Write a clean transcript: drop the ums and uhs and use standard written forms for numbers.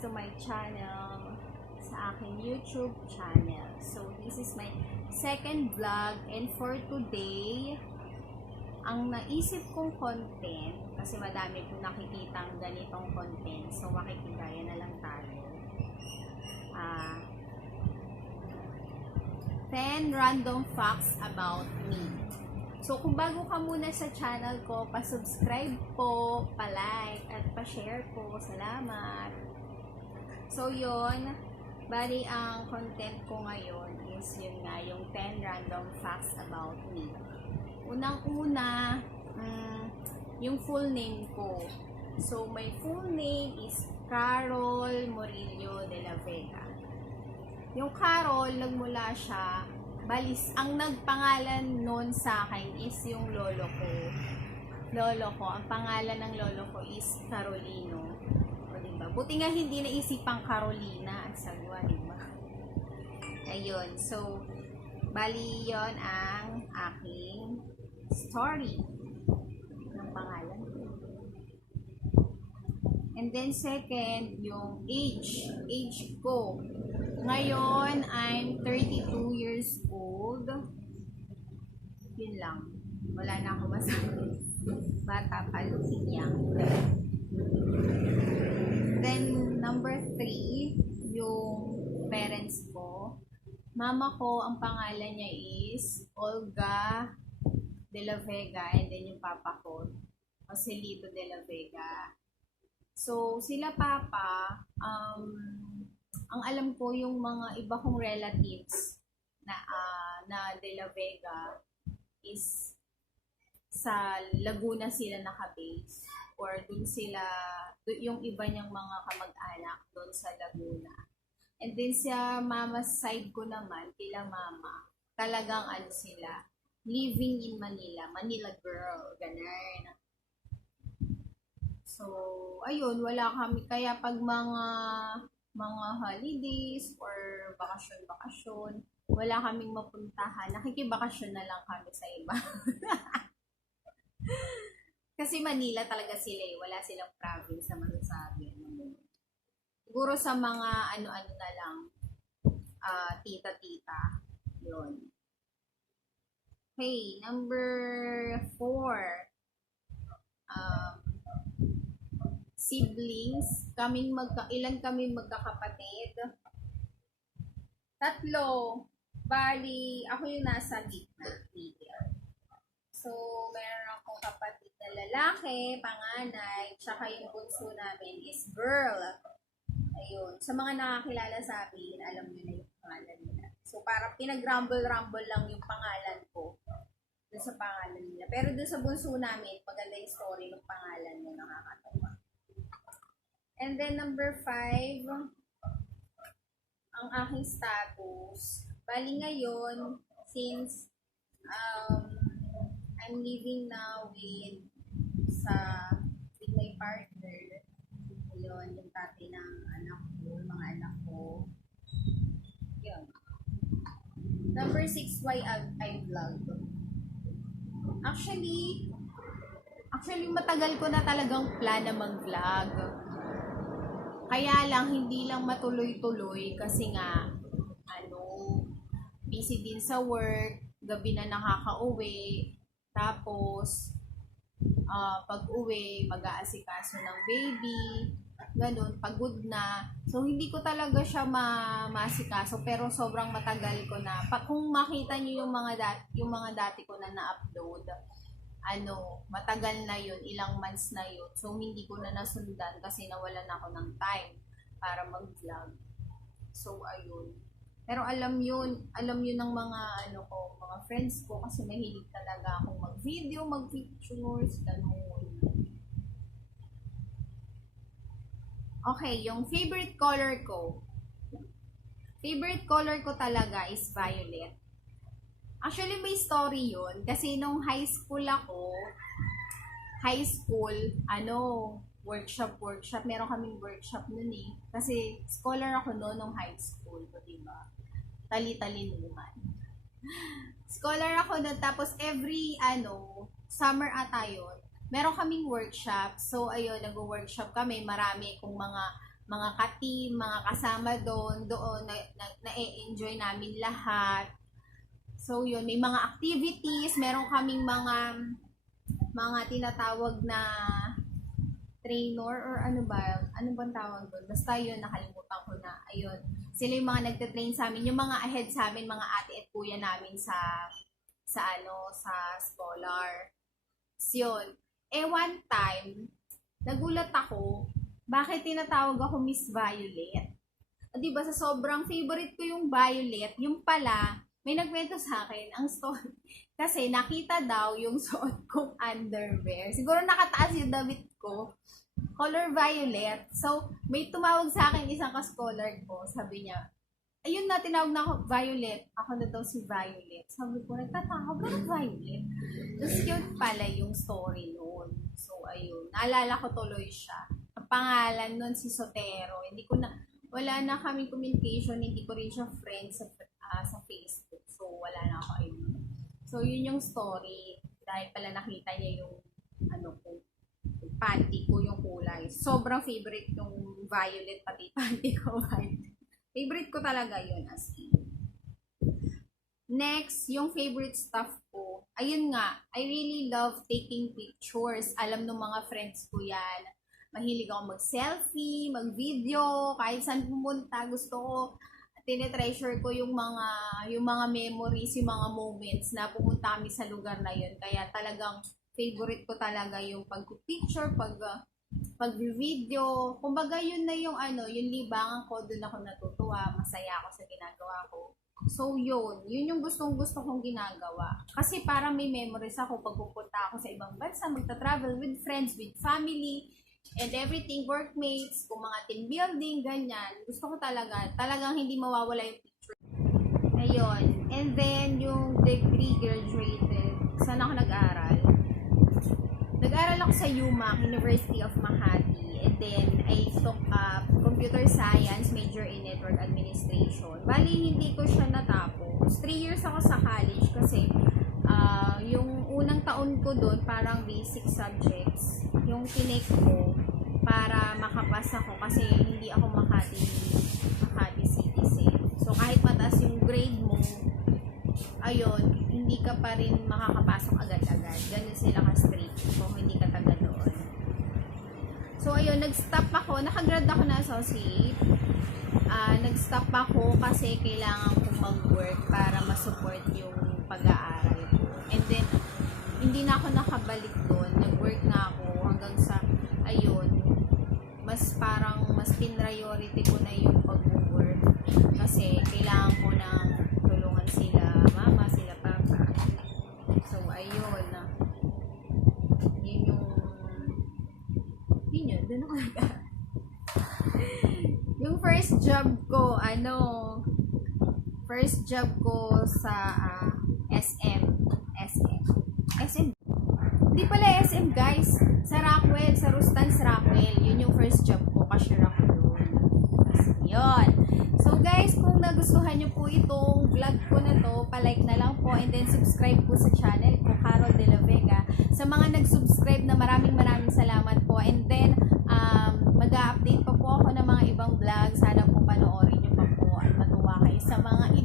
to my channel, sa aking YouTube channel. So, this is my second vlog, and for today, ang naisip kong content, kasi madami kong nakikitang ganitong content, so makikigaya na lang tayo. 10 random facts about me. So, kung bago ka muna sa channel ko, pa-subscribe po, pa-like, at pa-share po. Salamat! So, yun. Bali, ang content ko ngayon is yun nga, yung 10 random facts about me. Unang-una, yung full name ko. So, my full name is Carol Murillo de la Vega. Yung Carol, nagmula siya, balis, ang nagpangalan noon sa akin is yung lolo ko. Lolo ko, ang pangalan ng lolo ko is Carolino. O, diba? Buti nga hindi naisipang Carolina. Ang sagwa, diba? Ayun. So, bali yon ang aking story ng pangalan ko. And then second, yung age ko. Ngayon, I'm 32 years old. Yun lang. Wala na ako masabi. Bata pa, looking young. Then, number 3, yung parents ko. Mama ko, ang pangalan niya is Olga de la Vega, and then yung papa ko, Joselito de la Vega. So, sila papa, ang alam ko yung mga iba kong relatives na de la Vega is sa Laguna sila nakabase, or dun sila, yung iba niyang mga kamag-anak dun sa Laguna. And then sa mama's side ko naman, kila mama, talagang ano sila, living in Manila, Manila girl, ganun. So, ayun, wala kami, kaya pag mga holidays or bakasyon, wala kaming mapuntahan. Nakikibakasyon na lang kami sa iba. Kasi Manila talaga sila eh. Wala silang province na masasabi. Siguro sa mga ano-ano na lang, tita-tita. Yun. Okay, number 4. Siblings, ilan kaming magkakapatid? 3. Bali, ako yung nasa gitna, middle. So, meron akong kapatid na lalaki, panganay, tsaka yung bunso namin is girl. Ayun. Sa mga nakakilala sa amin, alam nyo na yung pangalan nila. So, parang pinag-rumble-rumble lang yung pangalan ko doon sa pangalan nila. Pero doon sa bunso namin, maganda yung story ng pangalan niya, nakakatawa. And then number 5, ang aking status. Bali ngayon, since I'm living now with my partner, yun, yung tatay ng anak ko, mga anak ko. Yun. Number 6, why I vlog. Actually, matagal ko na talagang plan na mag-vlog. Kaya lang, hindi lang matuloy-tuloy kasi nga, busy din sa work, gabi na nakaka-uwi, tapos, pag uwi, mag-aasikaso ng baby, ganun, pagod na. So, hindi ko talaga siya masikaso, pero sobrang matagal ko na. Kung makita niyo yung mga dati ko na na-upload, matagal na yun, ilang months na yun. So, hindi ko na nasundan kasi nawalan ako ng time para mag-vlog. So, ayun. Pero alam yun ng mga mga friends ko kasi mahilig talaga akong mag-video, mag-pictures, ganun. Okay, yung favorite color ko. Favorite color ko talaga is violet. Actually, may story yun. Kasi nung high school, workshop. Meron kaming workshop nun eh. Kasi scholar ako noon nung high school. Diba? Tali-talinuhan. Scholar ako noon. Tapos every, summer ata yun, meron kaming workshop. So, ayun, nag-workshop kami. Marami kong mga ka-team, mga kasama doon, na-enjoy namin lahat. So yun, may mga activities, meron kaming mga tinatawag na trainer or ano bang tawag doon? Basta yun, nakalimutan ko na. Ayun, sila yung mga nagte-train sa amin, yung mga ahead sa amin, mga ate at kuya namin sa scholar. So, yun. One time, nagulat ako, bakit tinatawag ako Miss Violet? Di ba sa sobrang favorite ko yung Violet, yung pala, may nagkwento sa akin ang story. Kasi nakita daw yung suot kong underwear. Siguro nakataas yung damit ko. Color violet. So, may tumawag sa akin isang ka-scholar ko. Sabi niya, ayun na, tinawag na ako Violet. Ako na daw si Violet. Sabi ko, nagtataka, bakit Violet? Tapos cute pala yung story noon. So, ayun. Naalala ko tuloy siya. Ang pangalan nun si Sotero. Wala na kami communication. Hindi ko rin siya friend sa Facebook. So, wala na ako ayun. So, yun yung story. Dahil pala nakita niya yung panty ko, yung kulay. Sobrang favorite yung violet, pati panty ko violet. Favorite ko talaga yun as in. Next, yung favorite stuff ko. Ayun nga, I really love taking pictures. Alam ng mga friends ko yan. Mahilig ako mag-selfie, mag-video, kahit saan pumunta. Gusto ko, tinetreasure ko yung mga memories, yung mga moments na pumunta kami sa lugar na yun. Kaya talagang favorite ko talaga yung pag-picture, pag-video. Kumbaga yun na yung yung libangan ko, doon ako natutuwa, masaya ako sa ginagawa ko. So yun yung gustong-gusto kong ginagawa. Kasi parang may memories ako pag pupunta ako sa ibang bansa, magta-travel with friends, with family, and everything, workmates, kung mga team building, ganyan. Gusto ko talagang hindi mawawala yung picture. Ayun. And then, yung degree graduated, saan ako nag-aral? Nag-aral ako sa UMac, University of Makati. And then, I took up computer science, major in network administration. Bali, hindi ko siya natapos. 3 years ako sa college kasi yung unang taon ko doon, parang basic subjects, yung tinake ko para makapasa ko kasi hindi ako Makati citizen. So, kahit mataas yung grade mo, ayun, hindi ka pa rin makakapasok agad-agad. Ganun sila ka-strict kung hindi ka taga doon. So, ayun, nag-stop ako. Nakagrad ako na associate. Nag-stop ako kasi kailangan ko mag-work para masupport yung pag-aaral ko. And then, hindi na ako nakabalik doon. Nag-work na ako hanggang sa, ayun, mas pin-priority ko na yung pag-work. Kasi kailangan ko na tulungan sila mama, sila papa. So, ayun. Yun, doon ako nag-aaral. Yung first job ko sa SM. Hindi pala SM, guys. Sa Rockwell, sa Rustans Rockwell. Yun yung first job ko. Cashier ako doon. Yun. So, guys, kung nagustuhan nyo po itong vlog ko na to, palike na lang po and then subscribe po sa channel ko, Carol De La Vega. Sa mga nag-subscribe na maraming salamat po. And then, mag-update pa po ako ng mga ibang vlog. Sana po panoorin nyo pa po at matuwa kayo sa mga